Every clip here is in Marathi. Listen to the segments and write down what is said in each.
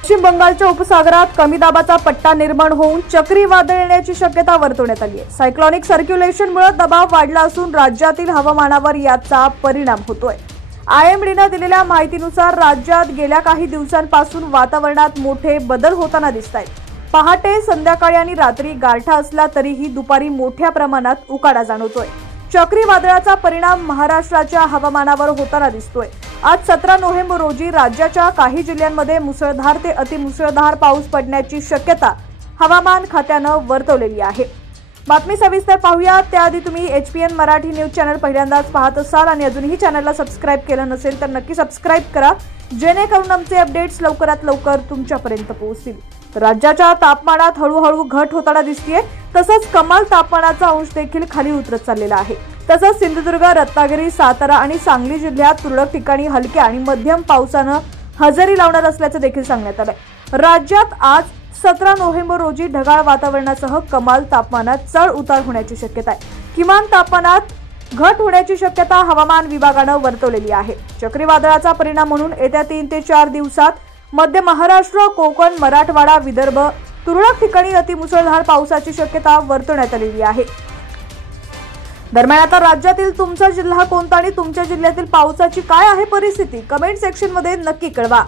पश्चिम बंगालच्या उपसागरात कमी दाबाचा पट्टा निर्माण होऊन चक्रीवादळ येण्याची शक्यता वर्तवण्यात आली आहे। सायक्लॉनिक सर्क्युलेशनमुळे दबाव वाढला असून राज्यातील हवामानावर याचा परिणाम होतोय। आयएमडीने दिलेल्या माहितीनुसार राज्यात गेल्या काही दिवसांपासून वातावरणात मोठे बदल होताना दिसतायत। पहाटे, संध्याकाळी आणि रात्री गारठा असला तरीही दुपारी मोठ्या प्रमाणात उकाडा जाणवतोय। चक्रीवादळाचा परिणाम महाराष्ट्राच्या हवामानावर होताना दिसतोय। आज 17 नोव्हेंबर रोजी राज्याच्या काही जिल्ह्यांमध्ये मुसळधार ते अतिमुसळधार पाऊस पडण्याची शक्यता हवामान खात्यानं वर्तवलेली आहे। बातमी सविस्तर पाहूया त्याआधी तुम्ही HPN मराठी न्यूज चॅनल पहिल्यांदाच पाहत असाल आणि अजूनही चॅनलला सबस्क्राइब केलं नसेल तर नक्की सबस्क्राइब करा, जेणेकरून आमचे अपडेट्स लवकरात लवकर तुमच्यापर्यंत पोहोचतील। तर राज्याच्या तापमानात हळूहळू घट होताना दिसतेय, तसंच कमाल तापमानाचा अंश देखील खाली उतरत चाललेला आहे। तसंच सिंधुदुर्ग, रत्नागिरी, सातारा आणि सांगली जिल्ह्यात तुरळक ठिकाणी हलक्या आणि मध्यम पावसानं हजेरी लावणार असल्याचं देखील सांगण्यात आलंय। राज्यात आज 17 नोव्हेंबर रोजी ढगाळ वातावरणासह कमाल तापमानात चढ उतार होण्याची शक्यता आहे। किमान तापमानात घट होण्याची शक्यता हवामान विभागानं वर्तवलेली आहे। चक्रीवादळाचा परिणाम म्हणून येत्या 3 ते 4 दिवसात मध्य महाराष्ट्र, कोकण, मराठवाडा, विदर्भ तुरळक ठिकाणी अतिमुसळधार पावसाची शक्यता वर्तवण्यात आलेली आहे। दरम्यान आता राज्यातील तुमचा जिल्हा कोणता आणि तुमच्या जिल्ह्यातील पावसाची काय आहे परिस्थिती कमेंट सेक्शन मध्ये नक्की कळवा।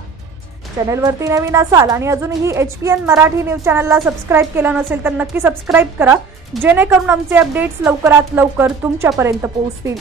चॅनलवरती नवीन असाल आणि अजूनही HPN मराठी न्यूज चॅनलला सबस्क्राइब केलं नसेल तर नक्की सबस्क्राइब करा, जेणेकरून आमचे अपडेट्स लवकरात लवकर तुमच्यापर्यंत पोहोचतील।